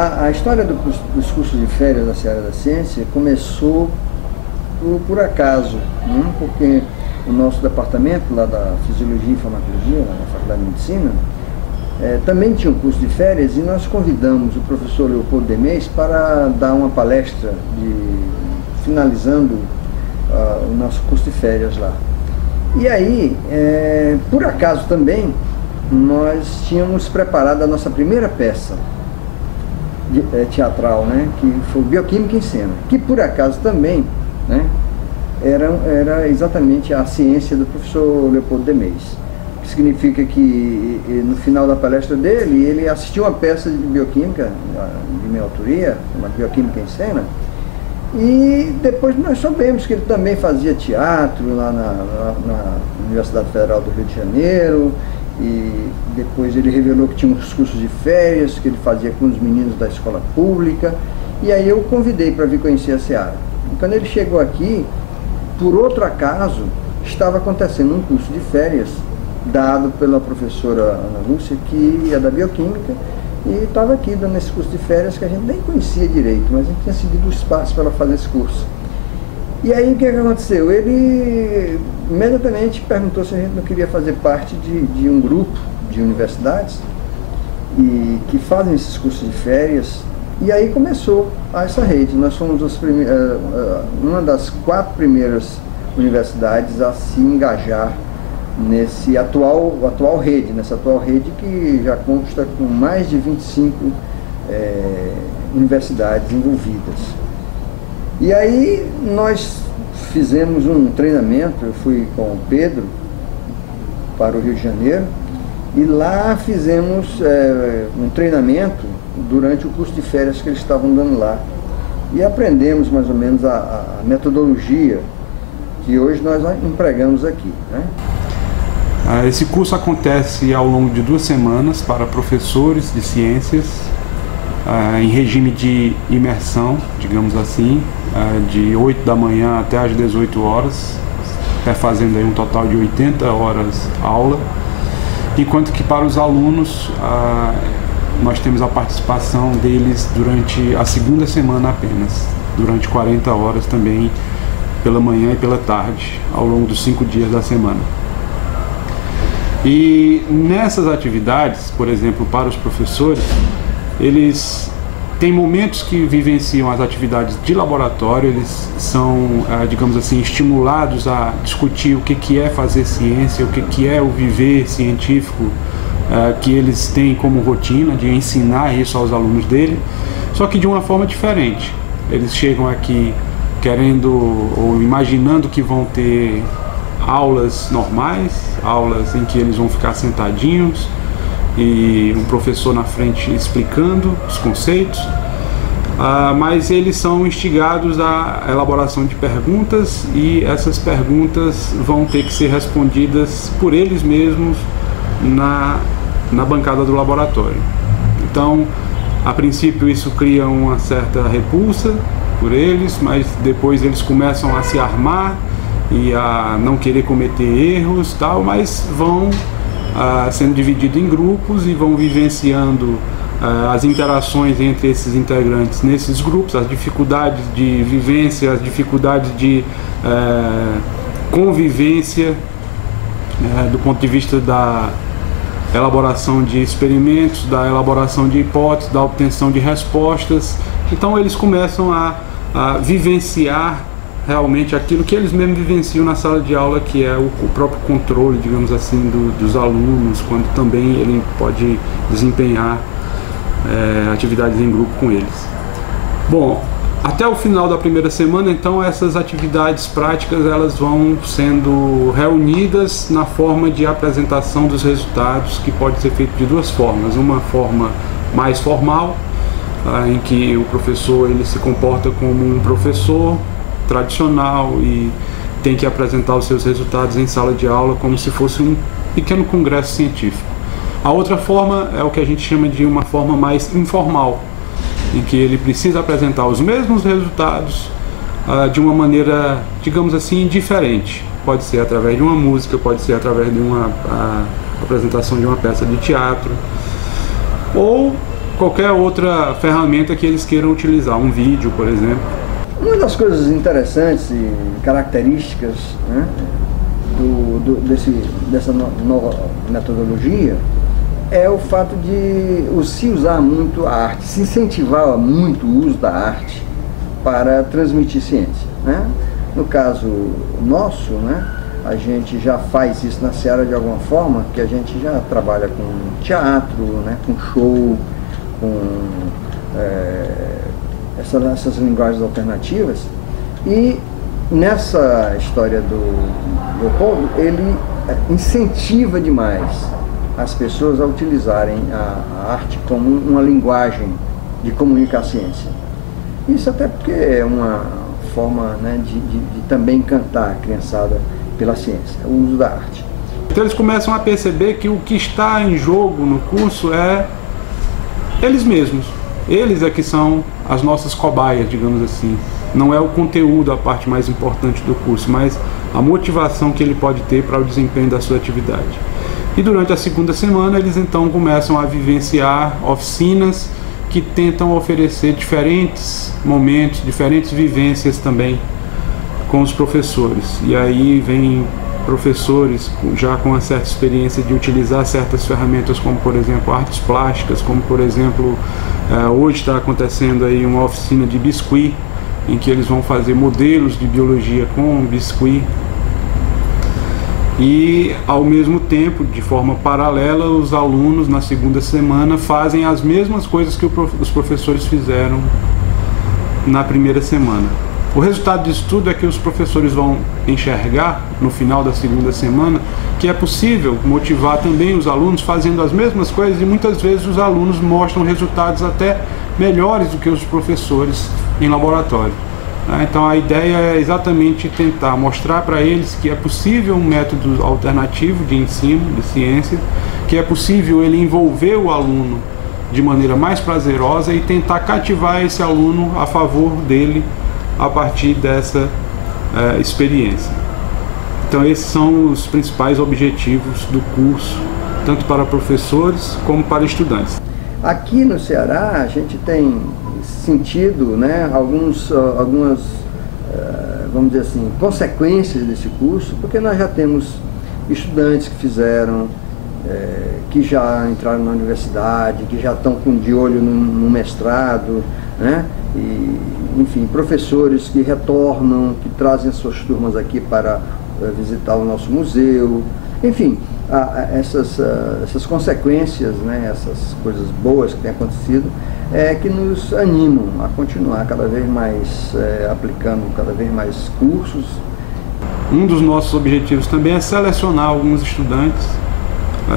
A história dos cursos de férias da Seara da Ciência começou por acaso, né? Porque o nosso departamento lá da Fisiologia e Farmacologia, lá na Faculdade de Medicina, também tinha um curso de férias e nós convidamos o professor Leopoldo Demês para dar uma palestra finalizando o nosso curso de férias lá. E aí, por acaso também, nós tínhamos preparado a nossa primeira peça teatral, né, que foi Bioquímica em Cena, que por acaso também, né, era exatamente a ciência do professor Leopoldo Demês. Que significa que no final da palestra dele, ele assistiu uma peça de bioquímica, de minha autoria, chamada Bioquímica em Cena, e depois nós soubemos que ele também fazia teatro lá na Universidade Federal do Rio de Janeiro, e depois ele revelou que tinha uns cursos de férias que ele fazia com os meninos da escola pública, e aí eu o convidei para vir conhecer a Seara. E quando ele chegou aqui, por outro acaso, estava acontecendo um curso de férias dado pela professora Ana Lúcia, que é da Bioquímica, e estava aqui dando esse curso de férias que a gente nem conhecia direito, mas a gente tinha seguido o espaço para ela fazer esse curso. E aí o que aconteceu? Ele imediatamente perguntou se a gente não queria fazer parte de um grupo de universidades que fazem esses cursos de férias, e aí começou essa rede. Nós fomos uma das 4 primeiras universidades a se engajar nessa atual rede que já consta com mais de 25 universidades envolvidas. E aí nós fizemos um treinamento, eu fui com o Pedro para o Rio de Janeiro, e lá fizemos um treinamento durante o curso de férias que eles estavam dando lá. E aprendemos mais ou menos a metodologia que hoje nós empregamos aqui, né? Esse curso acontece ao longo de 2 semanas para professores de ciências, em regime de imersão, digamos assim, de 8 da manhã até às 18 horas, fazendo aí um total de 80 horas aula, enquanto que para os alunos nós temos a participação deles durante a 2ª semana apenas, durante 40 horas também, pela manhã e pela tarde, ao longo dos 5 dias da semana. E nessas atividades, por exemplo, para os professores, eles têm momentos que vivenciam as atividades de laboratório, eles são, digamos assim, estimulados a discutir o que é fazer ciência, o que é o viver científico, que eles têm como rotina de ensinar isso aos alunos dele, só que de uma forma diferente. Eles chegam aqui querendo ou imaginando que vão ter aulas normais, aulas em que eles vão ficar sentadinhos e um professor na frente explicando os conceitos, mas eles são instigados à elaboração de perguntas, e essas perguntas vão ter que ser respondidas por eles mesmos na bancada do laboratório. Então, a princípio isso cria uma certa repulsa por eles, mas depois eles começam a se armar e a não querer cometer erros, tal, mas vão sendo divididos em grupos e vão vivenciando as interações entre esses integrantes nesses grupos, as dificuldades de vivência, as dificuldades de convivência, do ponto de vista da elaboração de experimentos, da elaboração de hipóteses, da obtenção de respostas. Então eles começam a vivenciar realmente aquilo que eles mesmos vivenciam na sala de aula, que é o próprio controle, digamos assim, dos alunos, quando também ele pode desempenhar atividades em grupo com eles. Bom, até o final da primeira semana, então, essas atividades práticas elas vão sendo reunidas na forma de apresentação dos resultados, que pode ser feito de 2 formas. Uma forma mais formal, em que o professor ele se comporta como um professor tradicional e tem que apresentar os seus resultados em sala de aula como se fosse um pequeno congresso científico. A outra forma é o que a gente chama de uma forma mais informal, em que ele precisa apresentar os mesmos resultados de uma maneira, digamos assim, diferente. Pode ser através de uma música, pode ser através de uma apresentação de uma peça de teatro, ou qualquer outra ferramenta que eles queiram utilizar, um vídeo, por exemplo. Uma das coisas interessantes e características, né, dessa nova metodologia é o fato de se usar muito a arte, se incentivar muito o uso da arte para transmitir ciência, né? No caso nosso, né, a gente já faz isso na Seara de alguma forma, que a gente já trabalha com teatro, né, com show, com essas linguagens alternativas. E nessa história do Leopoldo, ele incentiva demais as pessoas a utilizarem a arte como uma linguagem de comunicar a ciência. Isso até porque é uma forma, né, de também encantar a criançada pela ciência, o uso da arte. Então eles começam a perceber que o que está em jogo no curso é eles mesmos. Eles é que são as nossas cobaias, digamos assim. Não é o conteúdo a parte mais importante do curso, mas a motivação que ele pode ter para o desempenho da sua atividade. E durante a segunda semana eles então começam a vivenciar oficinas que tentam oferecer diferentes momentos, diferentes vivências também com os professores. E aí vem professores já com uma certa experiência de utilizar certas ferramentas, como por exemplo artes plásticas, como por exemplo hoje está acontecendo aí uma oficina de biscuit, em que eles vão fazer modelos de biologia com biscuit. E ao mesmo tempo, de forma paralela, os alunos na segunda semana fazem as mesmas coisas que os professores fizeram na primeira semana. O resultado disso tudo é que os professores vão enxergar no final da segunda semana que é possível motivar também os alunos fazendo as mesmas coisas, e muitas vezes os alunos mostram resultados até melhores do que os professores em laboratório. Então a ideia é exatamente tentar mostrar para eles que é possível um método alternativo de ensino, de ciência, que é possível ele envolver o aluno de maneira mais prazerosa e tentar cativar esse aluno a favor dele a partir dessa experiência. Então esses são os principais objetivos do curso, tanto para professores como para estudantes. Aqui no Ceará a gente tem sentido, né, algumas, vamos dizer assim, consequências desse curso, porque nós já temos estudantes que fizeram, que já entraram na universidade, que já estão de olho no mestrado, né, e, enfim, professores que retornam, que trazem suas turmas aqui para visitar o nosso museu, enfim, essas consequências, né, essas coisas boas que têm acontecido, que nos animam a continuar cada vez mais aplicando cada vez mais cursos. Um dos nossos objetivos também é selecionar alguns estudantes.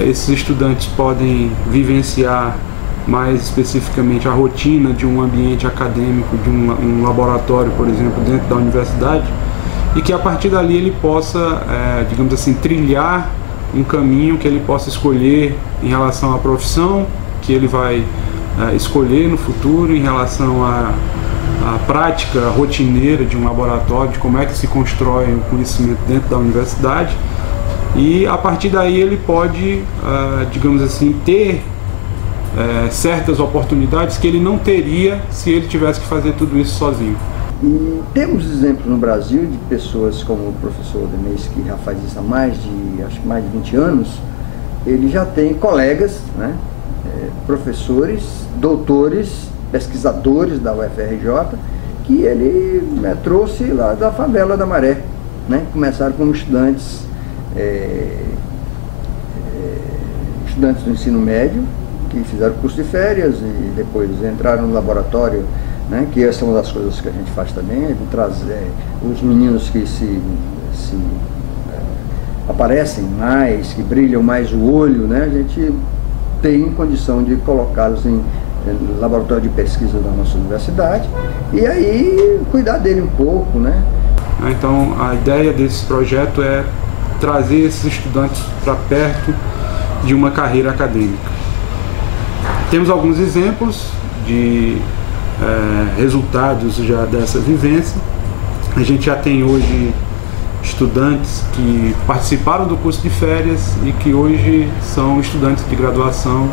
Esses estudantes podem vivenciar mais especificamente a rotina de um ambiente acadêmico, de um laboratório, por exemplo, dentro da universidade, e que a partir dali ele possa, digamos assim, trilhar um caminho que ele possa escolher em relação à profissão que ele vai escolher no futuro, em relação à prática rotineira de um laboratório, de como é que se constrói o conhecimento dentro da universidade, e a partir daí ele pode, digamos assim, ter certas oportunidades que ele não teria se ele tivesse que fazer tudo isso sozinho. E temos exemplos no Brasil de pessoas como o professor Demês, que já faz isso há mais de 20 anos. Ele já tem colegas, né, professores, doutores, pesquisadores da UFRJ, que ele trouxe lá da favela da Maré, né? Começaram como estudantes do ensino médio, que fizeram curso de férias e depois entraram no laboratório, né, que essa é uma das coisas que a gente faz também, é trazer os meninos que aparecem mais, que brilham mais o olho, né, a gente tem condição de colocá-los em laboratório de pesquisa da nossa universidade e aí cuidar dele um pouco, né. Então a ideia desse projeto é trazer esses estudantes para perto de uma carreira acadêmica. Temos alguns exemplos de resultados já dessa vivência. A gente já tem hoje estudantes que participaram do curso de férias e que hoje são estudantes de graduação,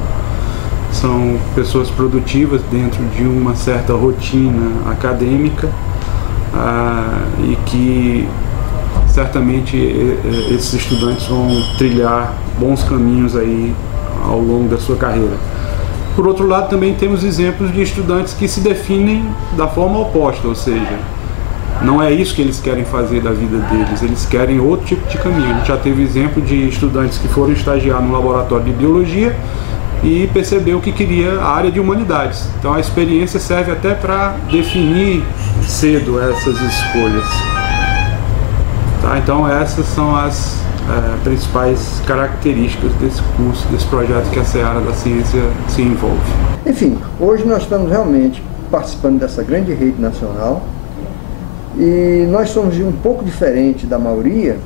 são pessoas produtivas dentro de uma certa rotina acadêmica, e que certamente esses estudantes vão trilhar bons caminhos aí ao longo da sua carreira. Por outro lado, também temos exemplos de estudantes que se definem da forma oposta, ou seja, não é isso que eles querem fazer da vida deles, eles querem outro tipo de caminho. A gente já teve exemplo de estudantes que foram estagiar no laboratório de biologia e percebeu que queria a área de humanidades. Então a experiência serve até para definir cedo essas escolhas. Tá? Então essas são as principais características desse curso, desse projeto que a Seara da Ciência se envolve. Enfim, hoje nós estamos realmente participando dessa grande rede nacional e nós somos um pouco diferente da maioria,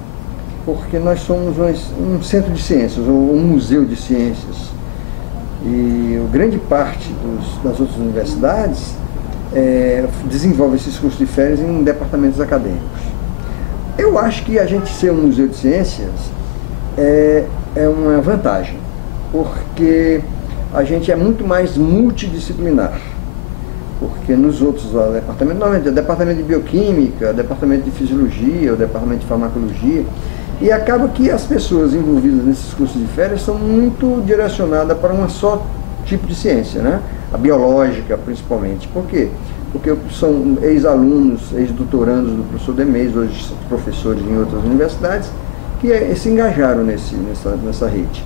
porque nós somos um centro de ciências, ou um museu de ciências. E grande parte das outras universidades desenvolve esses cursos de férias em departamentos acadêmicos. Eu acho que a gente ser um museu de ciências é uma vantagem, porque a gente é muito mais multidisciplinar. Porque nos outros departamentos, normalmente é departamento de bioquímica, departamento de fisiologia, o departamento de farmacologia, e acaba que as pessoas envolvidas nesses cursos de férias são muito direcionadas para um só tipo de ciência, né? A biológica, principalmente. Por quê? Porque são ex-alunos, ex-doutorandos do professor Demeis, hoje professores em outras universidades, que se engajaram nessa rede.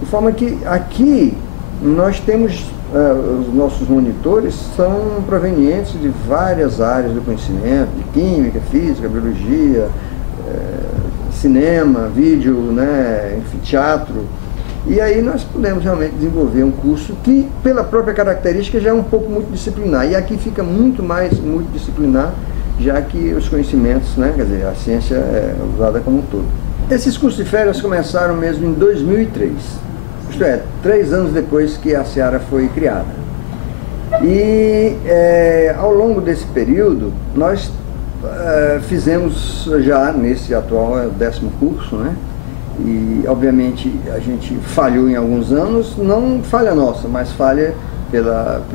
De forma que aqui nós temos, os nossos monitores são provenientes de várias áreas do conhecimento, de química, física, biologia, cinema, vídeo, né, enfim, teatro. E aí nós podemos realmente desenvolver um curso que, pela própria característica, já é um pouco multidisciplinar. E aqui fica muito mais multidisciplinar, já que os conhecimentos, né, quer dizer, a ciência é usada como um todo. Esses cursos de férias começaram mesmo em 2003, isto é, 3 anos depois que a Seara foi criada. E ao longo desse período, nós fizemos já nesse atual 10º curso, né? E obviamente a gente falhou em alguns anos, não falha nossa, mas falha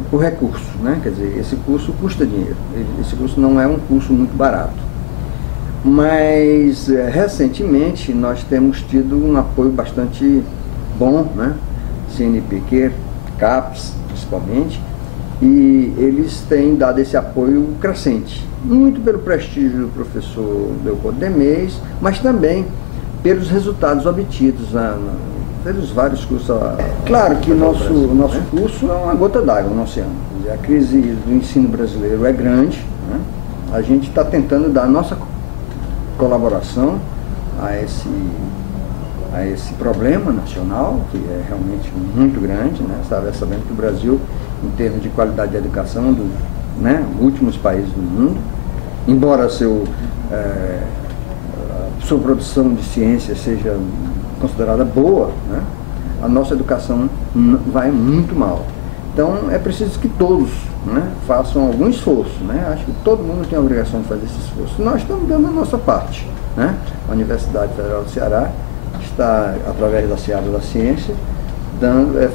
por recurso, né? Quer dizer, esse curso custa dinheiro, esse curso não é um curso muito barato. Mas recentemente nós temos tido um apoio bastante bom, né? CNPq, CAPES principalmente, e eles têm dado esse apoio crescente, muito pelo prestígio do professor Leopoldo Demeis, mas também pelos resultados obtidos pelos vários cursos. Claro que o nosso curso é uma gota d'água no oceano. A crise do ensino brasileiro é grande, né? A gente está tentando dar a nossa colaboração a esse problema nacional, que é realmente muito grande, né? Sabendo que o Brasil, em termos de qualidade de educação, é um dos últimos países do mundo, embora sua produção de ciência seja considerada boa, né? A nossa educação vai muito mal. Então é preciso que todos, né, façam algum esforço, né? Acho que todo mundo tem a obrigação de fazer esse esforço. Nós estamos dando a nossa parte, né? A Universidade Federal do Ceará está, através da Seara da Ciência,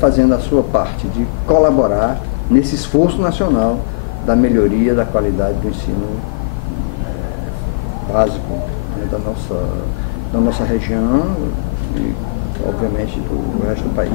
fazendo a sua parte de colaborar nesse esforço nacional da melhoria da qualidade do ensino básico, né, da nossa região e, obviamente, do resto do país.